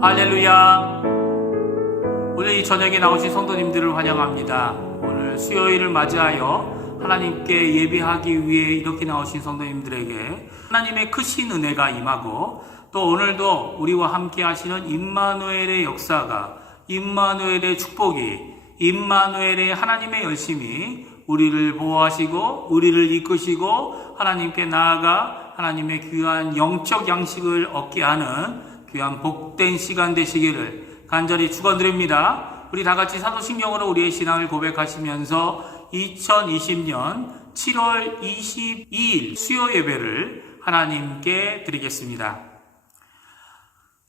할렐루야. 오늘 이 저녁에 나오신 성도님들을 환영합니다. 오늘 수요일을 맞이하여 하나님께 예배하기 위해 이렇게 나오신 성도님들에게 하나님의 크신 은혜가 임하고, 또 오늘도 우리와 함께 하시는 임마누엘의 역사가, 임마누엘의 축복이, 임마누엘의 하나님의 열심이 우리를 보호하시고 우리를 이끄시고 하나님께 나아가 하나님의 귀한 영적 양식을 얻게 하는 귀한 복된 시간 되시기를 간절히 축원드립니다. 우리 다같이 사도신경으로 우리의 신앙을 고백하시면서 2020년 7월 22일 수요 예배를 하나님께 드리겠습니다.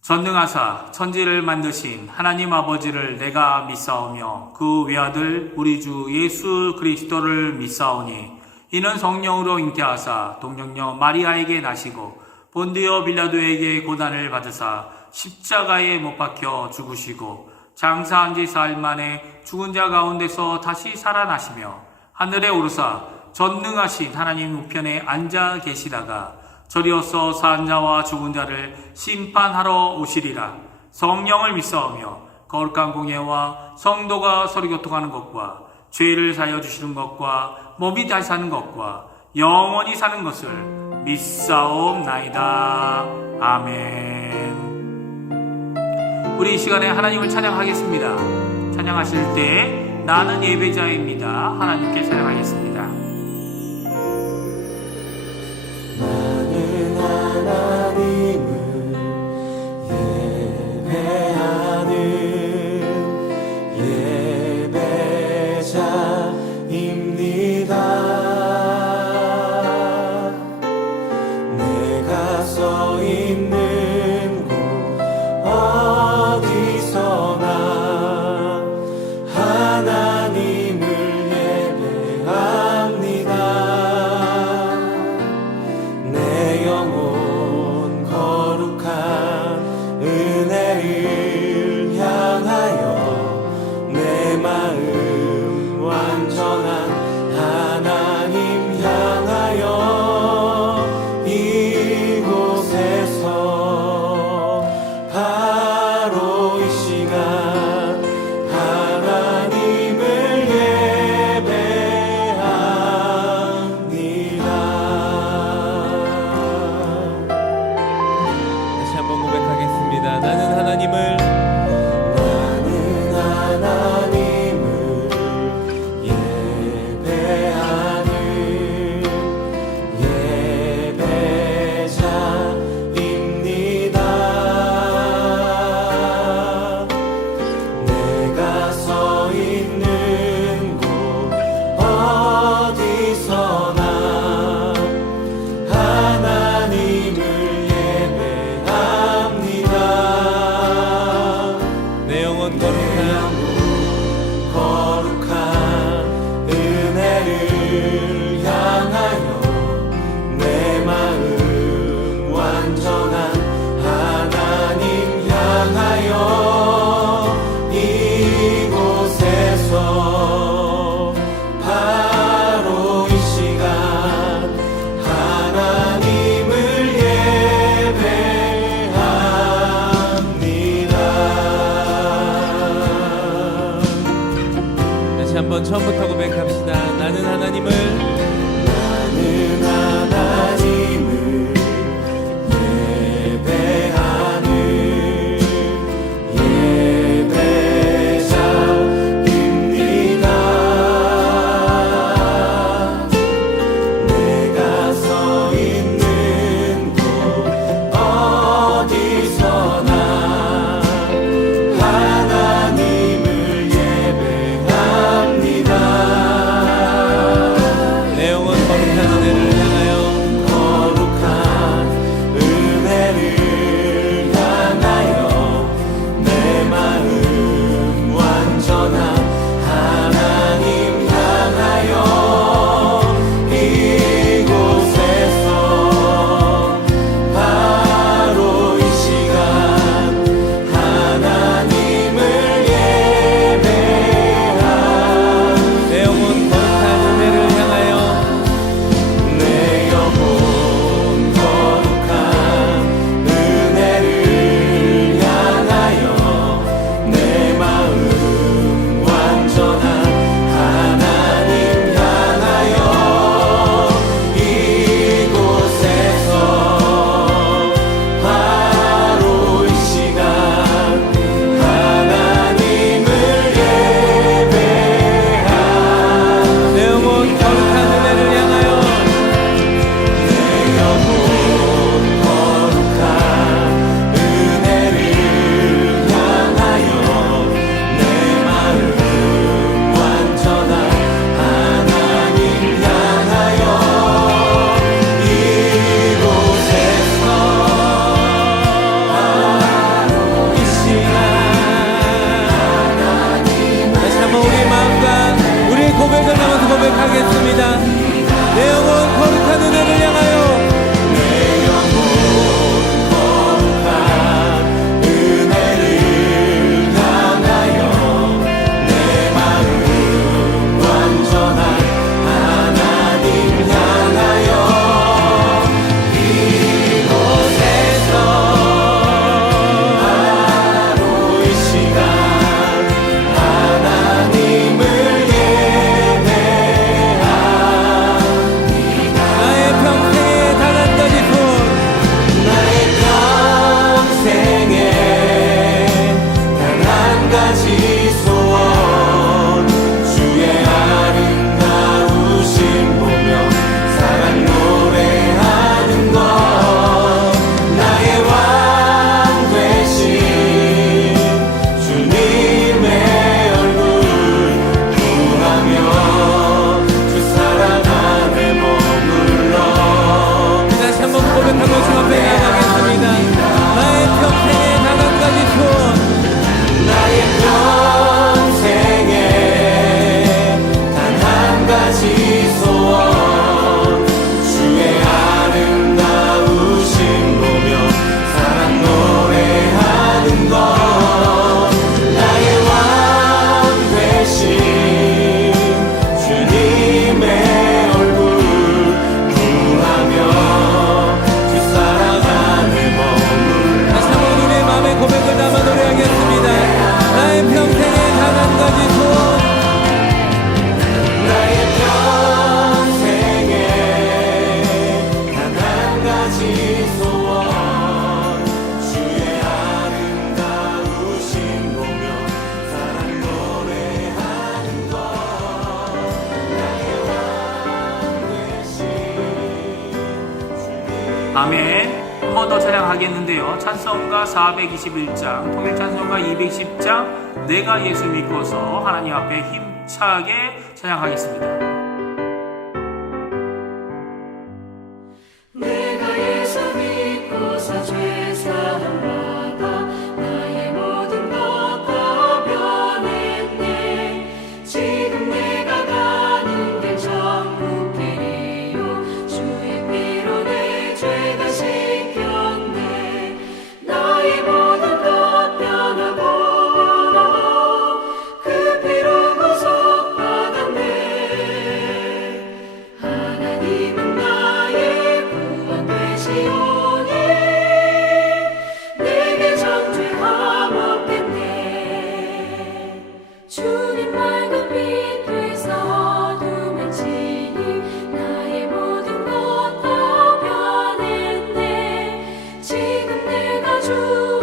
전능하사 천지를 만드신 하나님 아버지를 내가 믿사오며 그 외아들 우리 주 예수 그리스도를 믿사오니 이는 성령으로 잉태하사 동정녀 마리아에게 나시고 본디오 빌라도에게 고난을 받으사 십자가에 못 박혀 죽으시고 장사한 지 사흘 만에 죽은 자 가운데서 다시 살아나시며 하늘에 오르사 전능하신 하나님 우편에 앉아 계시다가 저리어서 산 자와 죽은 자를 심판하러 오시리라. 성령을 믿사오며 거룩한 공예와 성도가 서로 교통하는 것과 죄를 사하여 주시는 것과 몸이 다시 사는 것과 영원히 사는 것을 믿사옵나이다. 아멘. 우리 이 시간에 하나님을 찬양하겠습니다. 찬양하실 때 나는 예배자입니다. 하나님께 찬양하겠습니다. 하나님을 예배합니다. 아멘. 한 번 더 찬양하겠는데요. 찬송가 421장, 통일 찬송가 210장, 내가 예수 믿고서 하나님 앞에 힘차게 찬양하겠습니다. 내가 예수 믿고서 죄사함 받아 나의 모든 것 다 변했네. 지금 내가 가는 길 천국 길이요 주의 피로 내 죄가 씻겼네. 나의 모든 것 변하고 그 피로 구속받았네. 하나님은 나의 구원 되시오니 내게 정죄함 없겠네. 주님 맑은 빛 되사 어둠에 치니 나의 모든 것 다 변했네. 지금 내가 주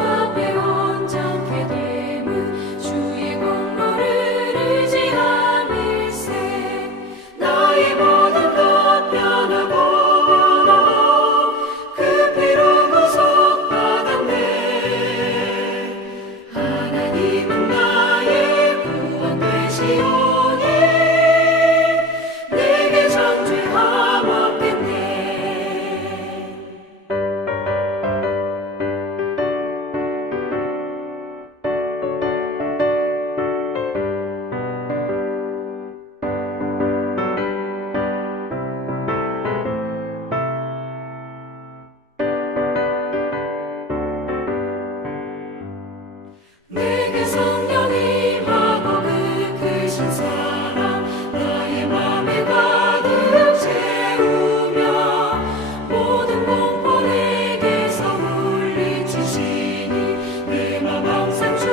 앞에 온전케 됨은 주의 공로를 의지함일세. 나의 모든 것 변하고 그 피로 구속받았네. 하나님은 나의 구원 되시오니 내게 정죄함 없겠네. 내게 성령이 임하고 그 크신 사랑 나의 맘에 가득 채우며 모든 공포 내게서 물리치시니 내 맘 항상 주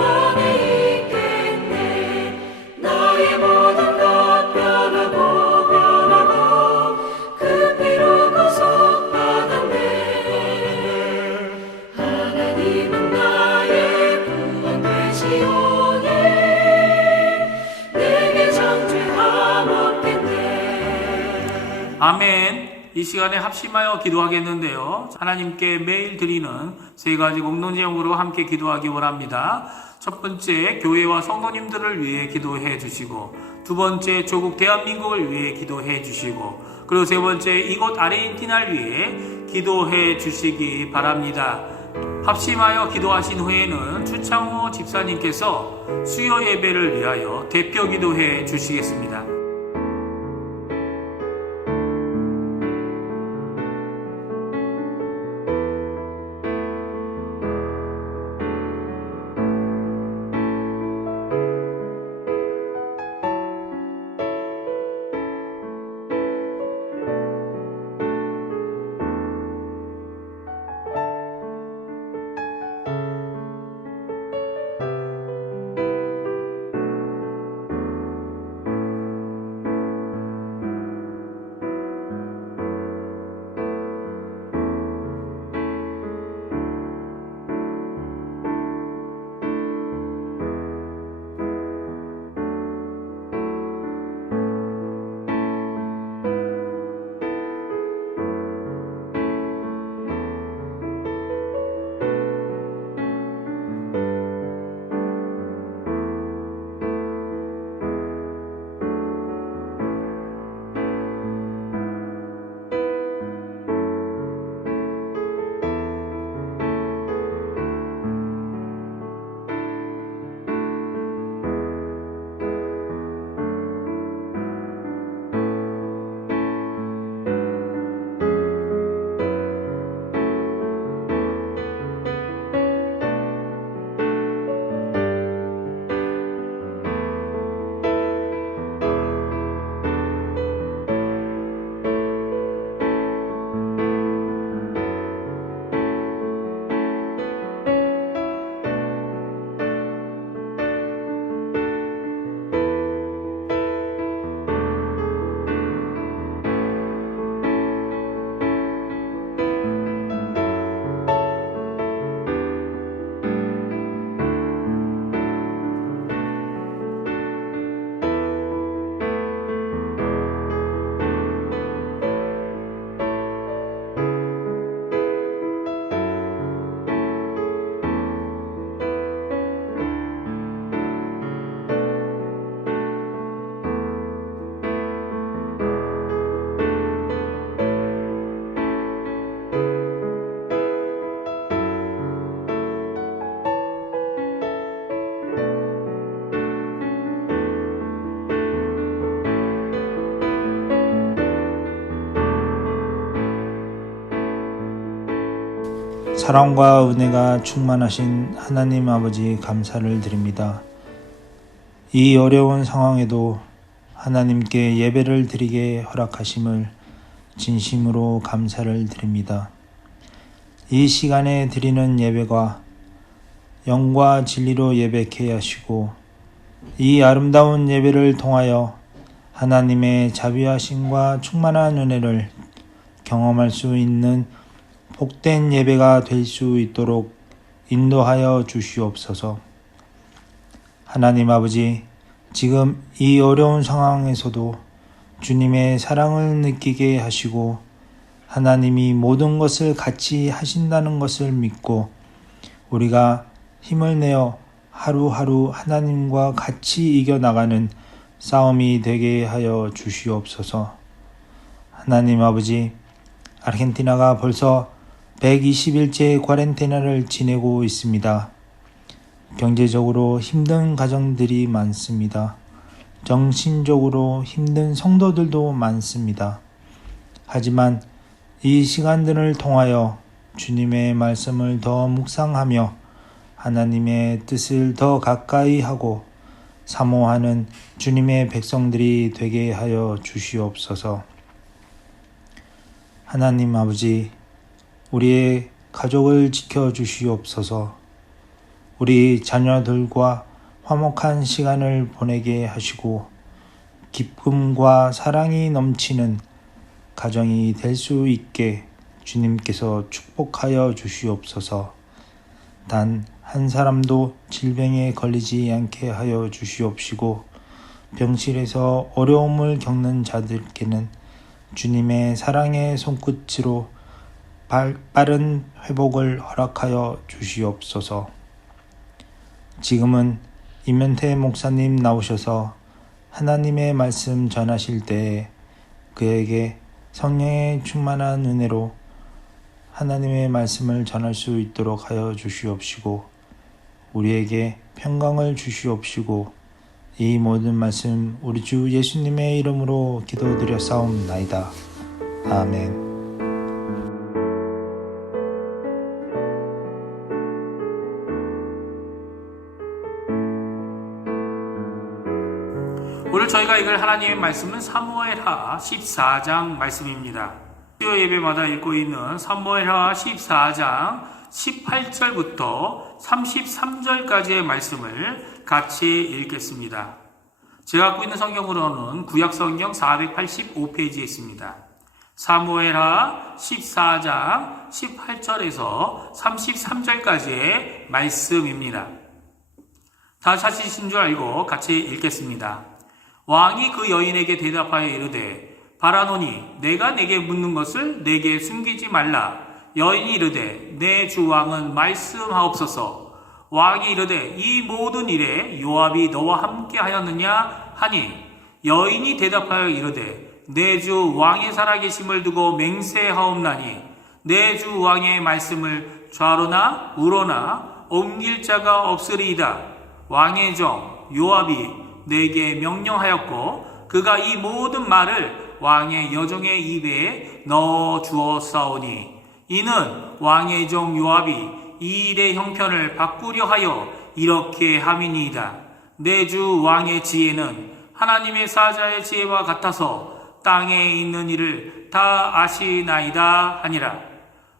안에 있겠네. 나의 모든 것 변하고 그 피로 구속받았네. 하나님은 나의 구원 되시오니 내게 정죄함 없겠네. 아멘. 이 시간에 합심하여 기도하겠는데요. 하나님께 매일 드리는 세 가지 공동 제목으로 함께 기도하기 원합니다. 첫 번째, 교회와 성도님들을 위해 기도해 주시고, 두 번째, 조국 대한민국을 위해 기도해 주시고, 그리고 세 번째, 이곳 아르헨티나를 위해 기도해 주시기 바랍니다. 합심하여 기도하신 후에는 추창호 집사님께서 수요 예배를 위하여 대표 기도해 주시겠습니다. 사랑과 은혜가 충만하신 하나님 아버지 감사를 드립니다. 이 어려운 상황에도 하나님께 예배를 드리게 허락하심을 진심으로 감사를 드립니다. 이 시간에 드리는 예배가 영과 진리로 예배케 하시고 이 아름다운 예배를 통하여 하나님의 자비하심과 충만한 은혜를 경험할 수 있는 복된 예배가 될 수 있도록 인도하여 주시옵소서. 하나님 아버지, 지금 이 어려운 상황에서도 주님의 사랑을 느끼게 하시고 하나님이 모든 것을 같이 하신다는 것을 믿고 우리가 힘을 내어 하루하루 하나님과 같이 이겨나가는 싸움이 되게 하여 주시옵소서. 하나님 아버지, 아르헨티나가 벌써 120일째 과렌티나를 지내고 있습니다. 경제적으로 힘든 가정들이 많습니다. 정신적으로 힘든 성도들도 많습니다. 하지만 이 시간들을 통하여 주님의 말씀을 더 묵상하며 하나님의 뜻을 더 가까이 하고 사모하는 주님의 백성들이 되게 하여 주시옵소서. 하나님 아버지, 우리의 가족을 지켜주시옵소서. 우리 자녀들과 화목한 시간을 보내게 하시고 기쁨과 사랑이 넘치는 가정이 될 수 있게 주님께서 축복하여 주시옵소서. 단 한 사람도 질병에 걸리지 않게 하여 주시옵시고 병실에서 어려움을 겪는 자들께는 주님의 사랑의 손끝으로 빠른 회복을 허락하여 주시옵소서. 지금은 임현태 목사님 나오셔서 하나님의 말씀 전하실 때에 그에게 성령의 충만한 은혜로 하나님의 말씀을 전할 수 있도록 하여 주시옵시고 우리에게 평강을 주시옵시고 이 모든 말씀 우리 주 예수님의 이름으로 기도드렸사옵나이다. 아멘. 오늘 저희가 읽을 하나님의 말씀은 사무엘하 14장 말씀입니다. 수요 예배마다 읽고 있는 사무엘하 14장 18절부터 33절까지의 말씀을 같이 읽겠습니다. 제가 갖고 있는 성경으로는 구약성경 485페이지에 있습니다. 사무엘하 14장 18절에서 33절까지의 말씀입니다. 다 찾으신 줄 알고 같이 읽겠습니다. 왕이 그 여인에게 대답하여 이르되 바라노니 내가 내게 묻는 것을 내게 숨기지 말라. 여인이 이르되 내 주 왕은 말씀하옵소서. 왕이 이르되 이 모든 일에 요압이 너와 함께 하였느냐 하니 여인이 대답하여 이르되 내 주 왕의 살아계심을 두고 맹세하옵나니 내 주 왕의 말씀을 좌로나 우로나 옮길 자가 없으리이다. 왕의 종 요압이 내게 명령하였고 그가 이 모든 말을 왕의 여종의 입에 넣어 주었사오니 이는 왕의 종 요압이 이 일의 형편을 바꾸려 하여 이렇게 함이니이다. 내 주 왕의 지혜는 하나님의 사자의 지혜와 같아서 땅에 있는 일을 다 아시나이다 하니라.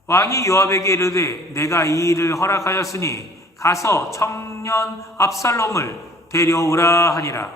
왕이 요압에게 이르되 내가 이 일을 허락하였으니 가서 청년 압살롬을 데려오라 하니라.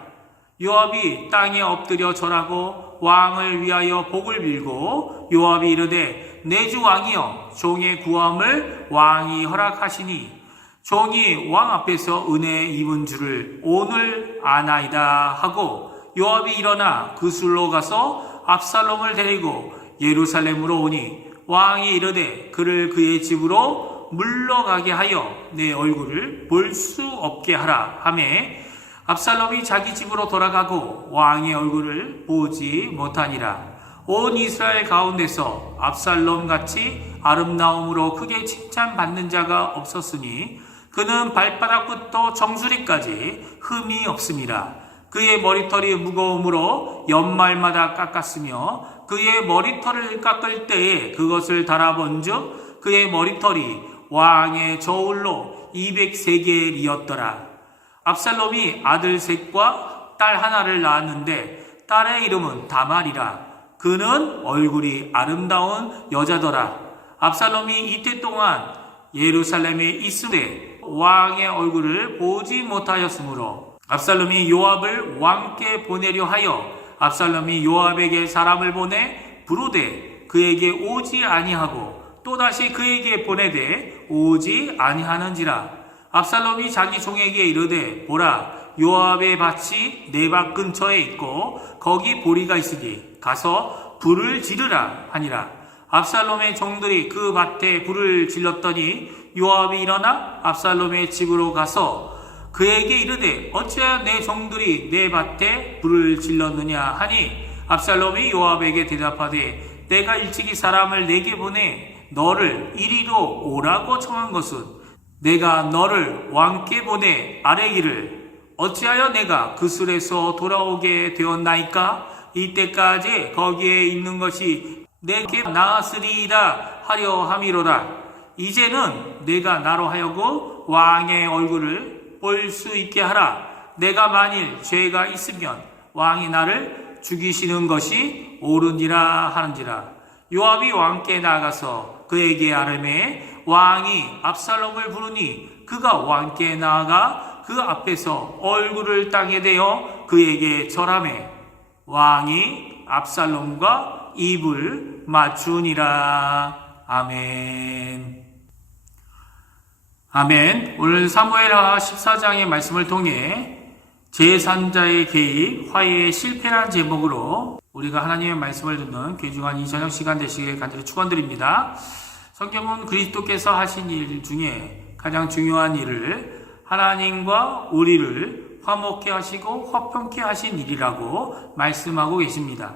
요압이 땅에 엎드려 절하고 왕을 위하여 복을 빌고 요압이 이르되 내 주 왕이여 종의 구함을 왕이 허락하시니 종이 왕 앞에서 은혜 입은 줄을 오늘 아나이다 하고 요압이 일어나 그술로 가서 압살롬을 데리고 예루살렘으로 오니 왕이 이르되 그를 그의 집으로 물러가게 하여 내 얼굴을 볼 수 없게 하라 하매 압살롬이 자기 집으로 돌아가고 왕의 얼굴을 보지 못하니라. 온 이스라엘 가운데서 압살롬 같이 아름다움으로 크게 칭찬받는 자가 없었으니 그는 발바닥부터 정수리까지 흠이 없음이라. 그의 머리털이 무거움으로 연말마다 깎았으며 그의 머리털을 깎을 때에 그것을 달아본즉 그의 머리털이 왕의 저울로 203개리었더라. 압살롬이 아들 셋과 딸 하나를 낳았는데 딸의 이름은 다말이라. 그는 얼굴이 아름다운 여자더라. 압살롬이 이때 동안 예루살렘에 있으되 왕의 얼굴을 보지 못하였으므로 압살롬이 요압을 왕께 보내려 하여 압살롬이 요압에게 사람을 보내 부르되 그에게 오지 아니하고 또다시 그에게 보내되 오지 아니하는지라. 압살롬이 자기 종에게 이르되 보라, 요압의 밭이 내 밭 근처에 있고 거기 보리가 있으니 가서 불을 지르라 하니라. 압살롬의 종들이 그 밭에 불을 질렀더니 요압이 일어나 압살롬의 집으로 가서 그에게 이르되 어찌하여 내 종들이 내 밭에 불을 질렀느냐 하니 압살롬이 요압에게 대답하되 내가 일찍이 사람을 내게 보내 너를 이리로 오라고 청한 것은 내가 너를 왕께 보내 아뢰기를 어찌하여 내가 그 술에서 돌아오게 되었나이까? 이때까지 거기에 있는 것이 내게 나았으리이다 하려 함이로라. 이제는 내가 나로 하여금 왕의 얼굴을 볼 수 있게 하라. 내가 만일 죄가 있으면 왕이 나를 죽이시는 것이 옳으니라 하는지라. 요압이 왕께 나아가서 그에게 아뢰매 왕이 압살롬을 부르니 그가 왕께 나아가 그 앞에서 얼굴을 땅에 대어 그에게 절하매 왕이 압살롬과 입을 맞추니라. 아멘. 아멘. 오늘 사무엘하 14장의 말씀을 통해 제3자의 개입, 화해의 실패라는 제목으로 우리가 하나님의 말씀을 듣는 귀중한 이 저녁 시간 되시길 간절히 축원드립니다. 성경은 그리스도께서 하신 일 중에 가장 중요한 일을 하나님과 우리를 화목케 하시고 화평케 하신 일이라고 말씀하고 계십니다.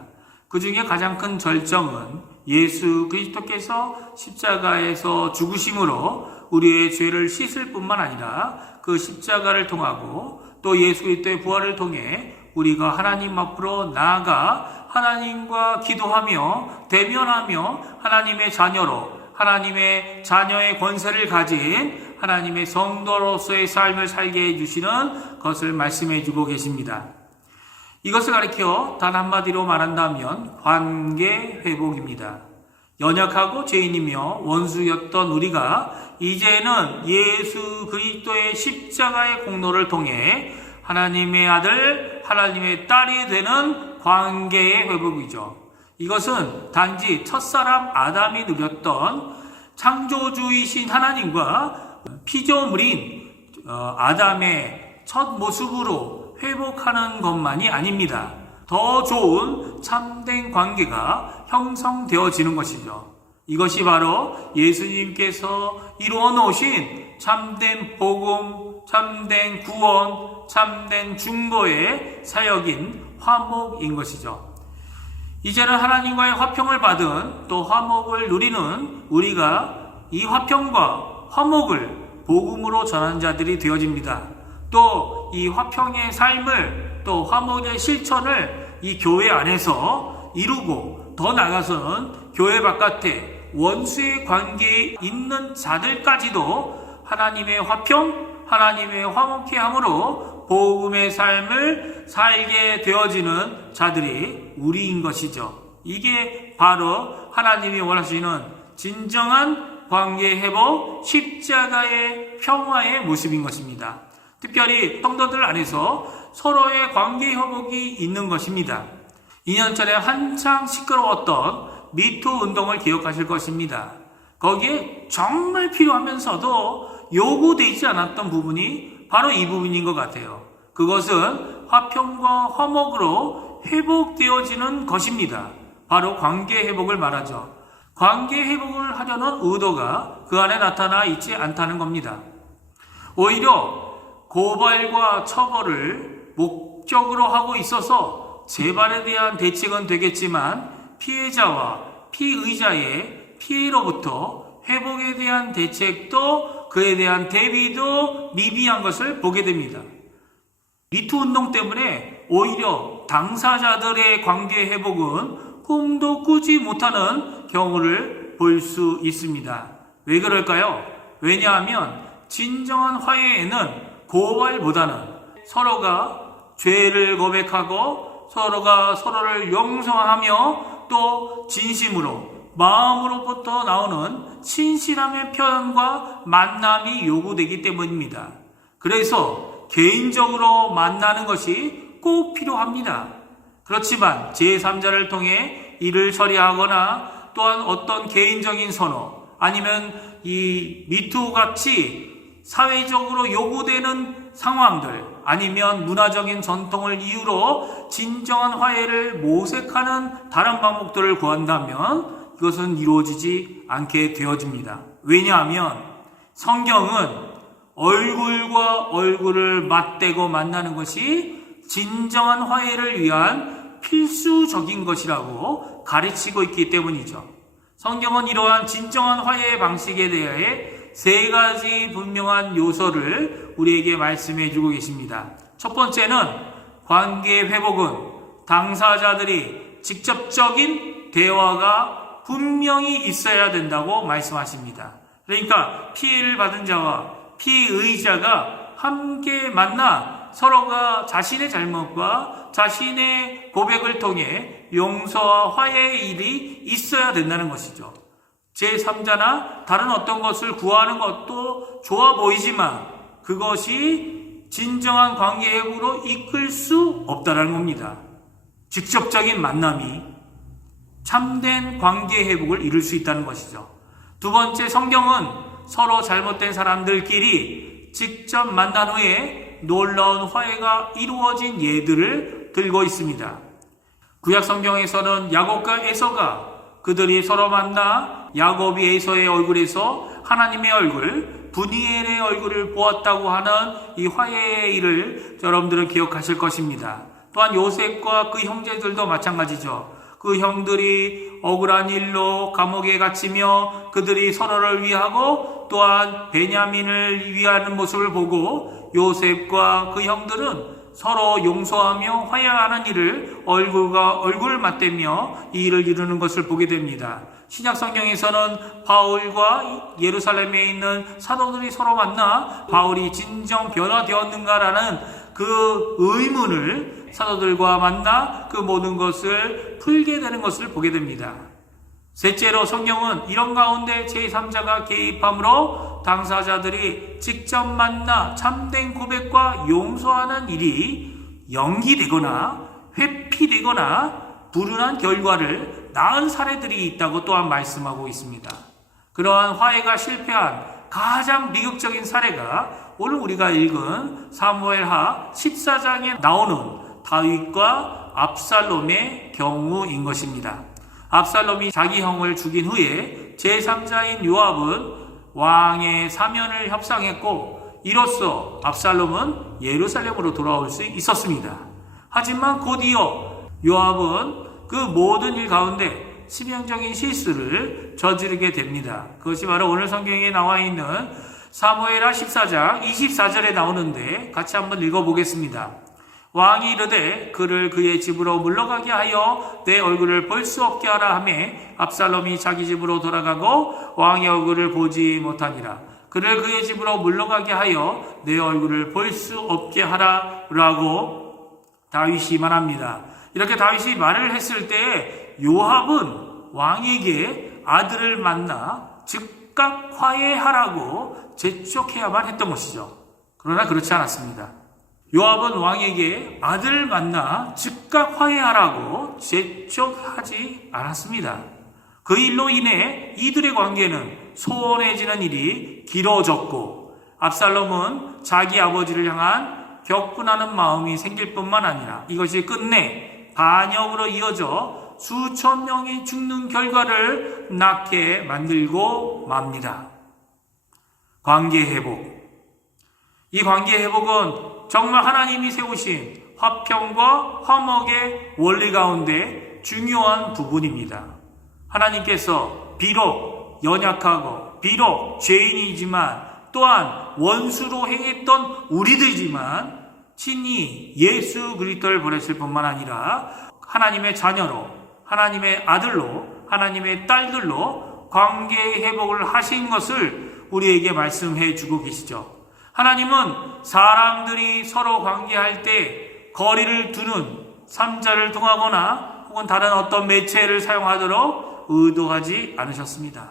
그 중에 가장 큰 절정은 예수 그리스도께서 십자가에서 죽으심으로 우리의 죄를 씻을 뿐만 아니라 그 십자가를 통하고 또 예수 그리스도의 부활을 통해 우리가 하나님 앞으로 나아가 하나님과 기도하며 대면하며 하나님의 자녀로 하나님의 자녀의 권세를 가진 하나님의 성도로서의 삶을 살게 해주시는 것을 말씀해 주고 계십니다. 이것을 가리켜 단 한마디로 말한다면 관계 회복입니다. 연약하고 죄인이며 원수였던 우리가 이제는 예수 그리스도의 십자가의 공로를 통해 하나님의 아들, 하나님의 딸이 되는 관계의 회복이죠. 이것은 단지 첫사람 아담이 누렸던 창조주이신 하나님과 피조물인 아담의 첫 모습으로 회복하는 것만이 아닙니다. 더 좋은 참된 관계가 형성되어지는 것이죠. 이것이 바로 예수님께서 이루어 놓으신 참된 복음, 참된 구원, 참된 중보의 사역인 화목인 것이죠. 이제는 하나님과의 화평을 받은 또 화목을 누리는 우리가 이 화평과 화목을 복음으로 전하는 자들이 되어집니다. 또 이 화평의 삶을 또 화목의 실천을 이 교회 안에서 이루고 더 나아가서는 교회 바깥에 원수의 관계에 있는 자들까지도 하나님의 화평, 하나님의 화목케 함으로 복음의 삶을 살게 되어지는 자들이 우리인 것이죠. 이게 바로 하나님이 원하시는 진정한 관계 회복, 십자가의 평화의 모습인 것입니다. 특별히 성도들 안에서 서로의 관계 회복이 있는 것입니다. 2년 전에 한창 시끄러웠던 미투 운동을 기억하실 것입니다. 거기에 정말 필요하면서도 요구되지 않았던 부분이 바로 이 부분인 것 같아요. 그것은 화평과 화목으로 회복되어지는 것입니다. 바로 관계 회복을 말하죠. 관계 회복을 하려는 의도가 그 안에 나타나 있지 않다는 겁니다. 오히려 고발과 처벌을 목적으로 하고 있어서 재발에 대한 대책은 되겠지만 피해자와 피의자의 피해로부터 회복에 대한 대책도 그에 대한 대비도 미비한 것을 보게 됩니다. 미투 운동 때문에 오히려 당사자들의 관계 회복은 꿈도 꾸지 못하는 경우를 볼 수 있습니다. 왜 그럴까요? 왜냐하면 진정한 화해에는 고발보다는 서로가 죄를 고백하고 서로가 서로를 용서하며 또 진심으로 마음으로부터 나오는 신실함의 표현과 만남이 요구되기 때문입니다. 그래서 개인적으로 만나는 것이 꼭 필요합니다. 그렇지만 제3자를 통해 일을 처리하거나 또한 어떤 개인적인 선호 아니면 이 미투 같이 사회적으로 요구되는 상황들 아니면 문화적인 전통을 이유로 진정한 화해를 모색하는 다른 방법들을 구한다면 이것은 이루어지지 않게 되어집니다. 왜냐하면 성경은 얼굴과 얼굴을 맞대고 만나는 것이 진정한 화해를 위한 필수적인 것이라고 가르치고 있기 때문이죠. 성경은 이러한 진정한 화해의 방식에 대해 세 가지 분명한 요소를 우리에게 말씀해 주고 계십니다. 첫 번째는 관계 회복은 당사자들이 직접적인 대화가 분명히 있어야 된다고 말씀하십니다. 그러니까 피해를 받은 자와 피의자가 함께 만나 서로가 자신의 잘못과 자신의 고백을 통해 용서와 화해의 일이 있어야 된다는 것이죠. 제3자나 다른 어떤 것을 구하는 것도 좋아 보이지만 그것이 진정한 관계 회복으로 이끌 수 없다는 겁니다. 직접적인 만남이 참된 관계 회복을 이룰 수 있다는 것이죠. 두 번째, 성경은 서로 잘못된 사람들끼리 직접 만난 후에 놀라운 화해가 이루어진 예들을 들고 있습니다. 구약 성경에서는 야곱과 에서가 그들이 서로 만나 야곱이 에서의 얼굴에서 하나님의 얼굴, 분이엘의 얼굴을 보았다고 하는 이 화해의 일을 여러분들은 기억하실 것입니다. 또한 요셉과 그 형제들도 마찬가지죠. 그 형들이 억울한 일로 감옥에 갇히며 그들이 서로를 위하고 또한 베냐민을 위하는 모습을 보고 요셉과 그 형들은 서로 용서하며 화해하는 일을 얼굴과 얼굴 맞대며 이 일을 이루는 것을 보게 됩니다. 신약 성경에서는 바울과 예루살렘에 있는 사도들이 서로 만나 바울이 진정 변화되었는가라는 그 의문을 사도들과 만나 그 모든 것을 풀게 되는 것을 보게 됩니다. 셋째로 성경은 이런 가운데 제3자가 개입함으로 당사자들이 직접 만나 참된 고백과 용서하는 일이 연기되거나 회피되거나 불운한 결과를 낳은 사례들이 있다고 또한 말씀하고 있습니다. 그러한 화해가 실패한 가장 비극적인 사례가 오늘 우리가 읽은 사무엘하 14장에 나오는 다윗과 압살롬의 경우인 것입니다. 압살롬이 자기 형을 죽인 후에 제3자인 요압은 왕의 사면을 협상했고 이로써 압살롬은 예루살렘으로 돌아올 수 있었습니다. 하지만 곧이어 요압은 그 모든 일 가운데 치명적인 실수를 저지르게 됩니다. 그것이 바로 오늘 성경에 나와 있는 사무엘하 14장 24절에 나오는데 같이 한번 읽어보겠습니다. 왕이 이르되 그를 그의 집으로 물러가게 하여 내 얼굴을 볼 수 없게 하라 하매 압살롬이 자기 집으로 돌아가고 왕의 얼굴을 보지 못하니라. 그를 그의 집으로 물러가게 하여 내 얼굴을 볼 수 없게 하라 라고 다윗이 말합니다. 이렇게 다윗이 말을 했을 때 요압은 왕에게 아들을 만나 즉각 화해하라고 재촉해야만 했던 것이죠. 그러나 그렇지 않았습니다. 요압은 왕에게 아들을 만나 즉각 화해하라고 재촉하지 않았습니다. 그 일로 인해 이들의 관계는 소원해지는 일이 길어졌고 압살롬은 자기 아버지를 향한 격분하는 마음이 생길 뿐만 아니라 이것이 끝내 반역으로 이어져 수천 명이 죽는 결과를 낳게 만들고 맙니다. 관계 회복. 이 관계 회복은 정말 하나님이 세우신 화평과 화목의 원리 가운데 중요한 부분입니다. 하나님께서 비록 연약하고 비록 죄인이지만 또한 원수로 행했던 우리들이지만 친히 예수 그리스도를 보냈을 뿐만 아니라 하나님의 자녀로 하나님의 아들로 하나님의 딸들로 관계 회복을 하신 것을 우리에게 말씀해 주고 계시죠. 하나님은 사람들이 서로 관계할 때 거리를 두는 삼자를 통하거나 혹은 다른 어떤 매체를 사용하도록 의도하지 않으셨습니다.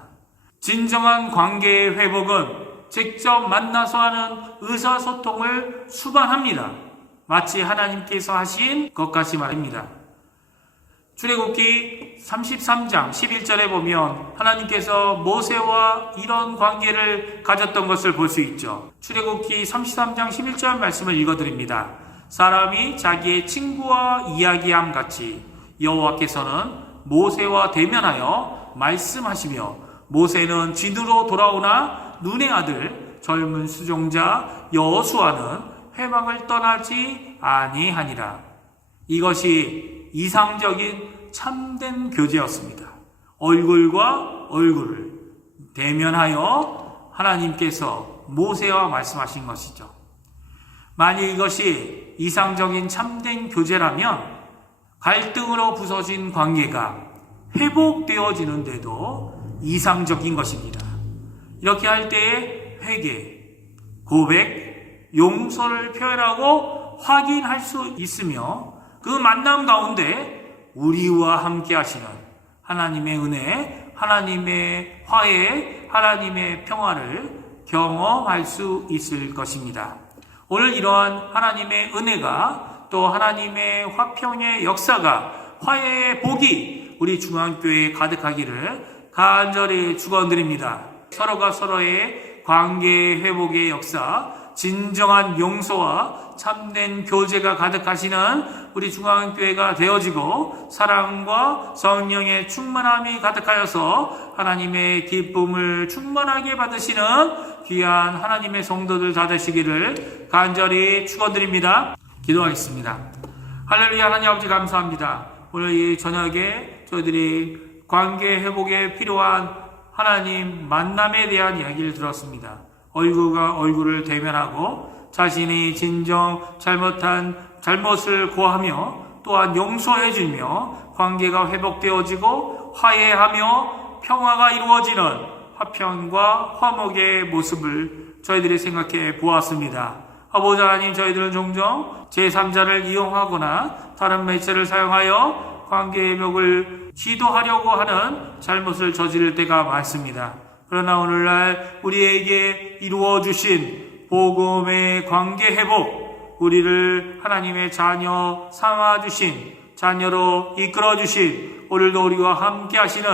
진정한 관계의 회복은 직접 만나서 하는 의사소통을 수반합니다. 마치 하나님께서 하신 것 같이 말입니다. 출애굽기 33장 11절에 보면 하나님께서 모세와 이런 관계를 가졌던 것을 볼 수 있죠. 출애굽기 33장 11절 말씀을 읽어드립니다. 사람이 자기의 친구와 이야기함 같이 여호와께서는 모세와 대면하여 말씀하시며 모세는 진으로 돌아오나 눈의 아들 젊은 수종자 여호수아는 회막을 떠나지 아니하니라. 이것이 이상적인 참된 교제였습니다. 얼굴과 얼굴을 대면하여 하나님께서 모세와 말씀하신 것이죠. 만일 이것이 이상적인 참된 교제라면 갈등으로 부서진 관계가 회복되어지는데도 이상적인 것입니다. 이렇게 할 때에 회개, 고백, 용서를 표현하고 확인할 수 있으며 그 만남 가운데 우리와 함께 하시는 하나님의 은혜, 하나님의 화해, 하나님의 평화를 경험할 수 있을 것입니다. 오늘 이러한 하나님의 은혜가 또 하나님의 화평의 역사가 화해의 복이 우리 중앙교회에 가득하기를 간절히 축원드립니다. 서로가 서로의 관계 회복의 역사, 진정한 용서와 참된 교제가 가득하시는 우리 중앙교회가 되어지고 사랑과 성령의 충만함이 가득하여서 하나님의 기쁨을 충만하게 받으시는 귀한 하나님의 성도들 다 되시기를 간절히 축원드립니다. 기도하겠습니다. 할렐루야. 하나님 아버지 감사합니다. 오늘 이 저녁에 저희들이 관계 회복에 필요한 하나님 만남에 대한 이야기를 들었습니다. 얼굴과 얼굴을 대면하고 자신이 진정 잘못한 잘못을 고하며 또한 용서해 주며 관계가 회복되어지고 화해하며 평화가 이루어지는 화평과 화목의 모습을 저희들이 생각해 보았습니다. 아버지 하나님, 저희들은 종종 제3자를 이용하거나 다른 매체를 사용하여 관계 회복을 시도하려고 하는 잘못을 저지를 때가 많습니다. 그러나 오늘날 우리에게 이루어 주신 복음의 관계 회복, 우리를 하나님의 자녀 삼아 주신, 자녀로 이끌어 주신, 오늘도 우리와 함께 하시는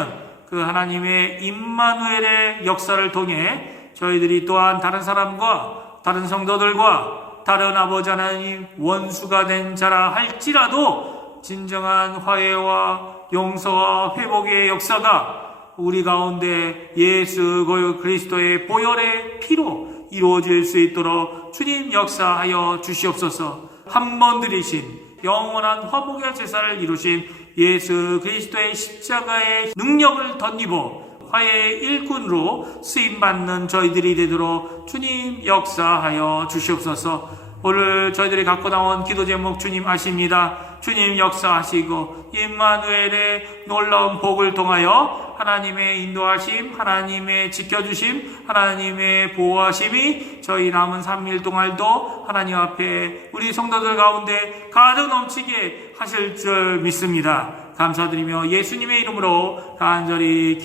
그 하나님의 임마누엘의 역사를 통해 저희들이 또한 다른 사람과 다른 성도들과 다른 아버지 하나님 원수가 된 자라 할지라도 진정한 화해와 용서와 회복의 역사가 우리 가운데 예수 그리스도의 보혈의 피로 이루어질 수 있도록 주님 역사하여 주시옵소서. 한 번 드리신 영원한 화복의 제사를 이루신 예수 그리스도의 십자가의 능력을 덧입어 화해의 일꾼으로 쓰임받는 저희들이 되도록 주님 역사하여 주시옵소서. 오늘 저희들이 갖고 나온 기도 제목 주님 아십니다. 주님 역사하시고 임마누엘의 놀라운 복을 통하여 하나님의 인도하심, 하나님의 지켜주심, 하나님의 보호하심이 저희 남은 3일 동안도 하나님 앞에 우리 성도들 가운데 가득 넘치게 하실 줄 믿습니다. 감사드리며 예수님의 이름으로 간절히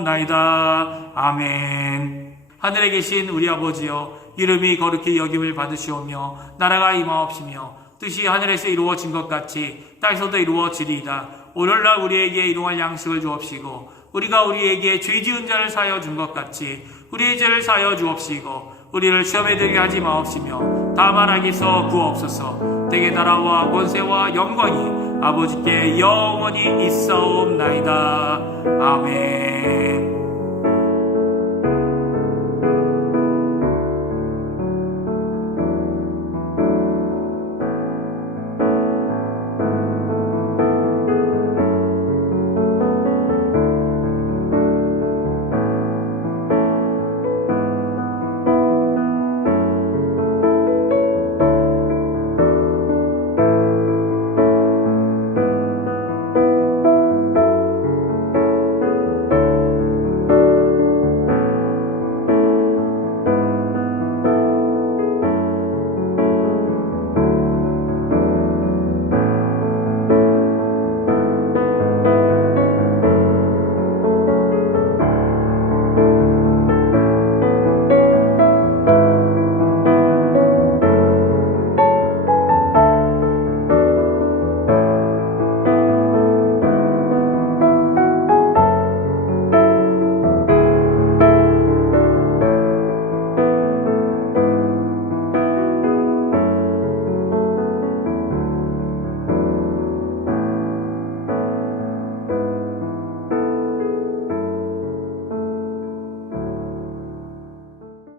기도하옵나이다. 아멘. 하늘에 계신 우리 아버지여, 이름이 거룩히 여김을 받으시오며 나라가 임하옵시며 뜻이 하늘에서 이루어진 것 같이 땅에서도 이루어지리이다. 오늘날 우리에게 일용할 양식을 주옵시고 우리가 우리에게 죄 지은 자를 사하여 준 것 같이 우리의 죄를 사하여 주옵시고 우리를 시험에 들게 하지 마옵시며 다만 악에서 구하옵소서. 대개 나라와 권세와 영광이 아버지께 영원히 있사옵나이다. 아멘.